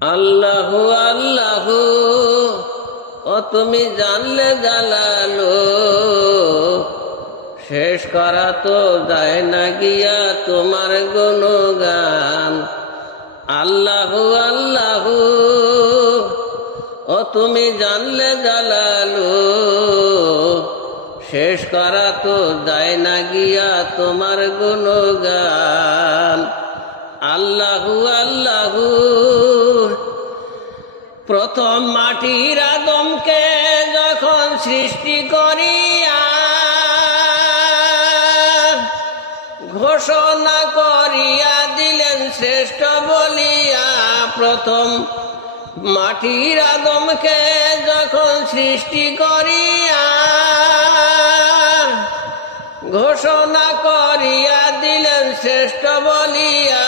আল্লাহু আল্লাহু ও তুমি জানলে জালালু, শেষ করা তো যায় না গিয়া তোমার গুণগান। আল্লাহু আল্লাহু ও তুমি জানলে জালালু, শেষ করা তো যায় না গিয়া তোমার গুণগান। আল্লাহু আল্লাহু প্রথম মাটির আদমকে যখন সৃষ্টি করিয়া ঘোষণা করিয়া দিলেন শ্রেষ্ঠ বলিয়া, প্রথম মাটির আদমকে যখন সৃষ্টি করিয়া ঘোষণা করিয়া দিলেন শ্রেষ্ঠ বলিয়া,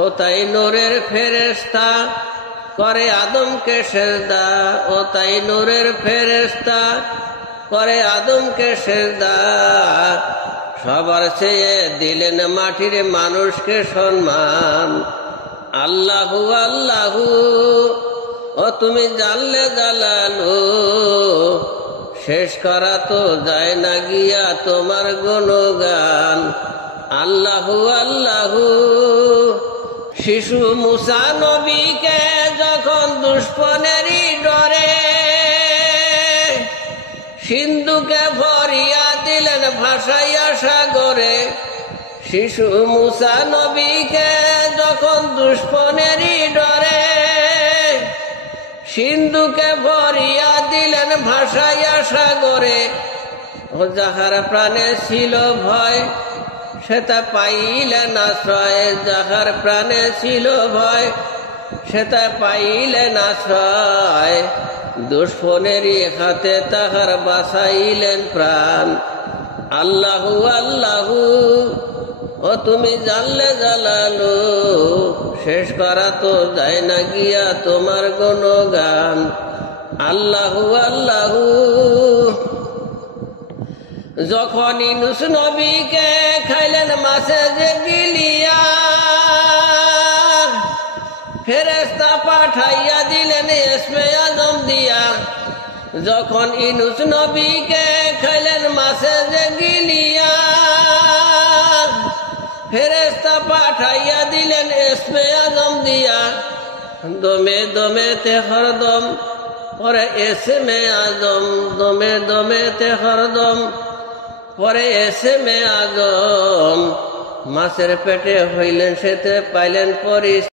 ও তাই নূরের ফেরেশতা করে আদমকে সেজদা, ও তাই নূরের ফেরেশতা করে আদমকে সেজদা। সবার চেয়ে দিলেন মাটির মানুষকে সম্মান। আল্লাহু আল্লাহু ও তুমি জানলে জালালু, শেষ করা তো যায় না গিয়া তোমার গুণগান। আল্লাহু আল্লাহু শিশু মুসা নবীকে যখন দুশ্মনেরই ডরে সিন্ধুকে ভরিয়া দিলেন ভাসাইয়া সাগরে, শিশু মুসা নবীকে যখন দুশ্মনেরই ডরে সিন্ধুকে ভরিয়া দিলেন ভাসাইয়া সাগরে, ও যাহার প্রাণে ছিল ভয় সেটা পাইলেন আশ্রয়, যাহার প্রাণে ছিল ভয় সেটা পাইলেন আশ্রয়, দুশ্মনেরই হাতে তাহার বাঁচাইলেন প্রাণ। আল্লাহু আল্লাহু ও তুমি জানলে জালালু, শেষ করা তো যায় না গিয়া তোমার গুণগান। আল্লাহু আল্লাহু যখন ইউনূস নবীকে খাইলেন মাছে যে গিলিয়া ফেরেশতা পাঠাইয়া দিলেন ইসমে আজম দিয়া, যখন ইউনূস নবীকে খাইলেন মাছে যে গিলিয়া ফেরেশতা পাঠাইয়া দিলেন ইসমে আজম দিয়া, দমে দমেতে হরদম পরে ইসমে আজম, দমে দমেতে হরদম পরে ইসমে আজম, মাছের পেটে হইলেন সেতে পাইলেন পরি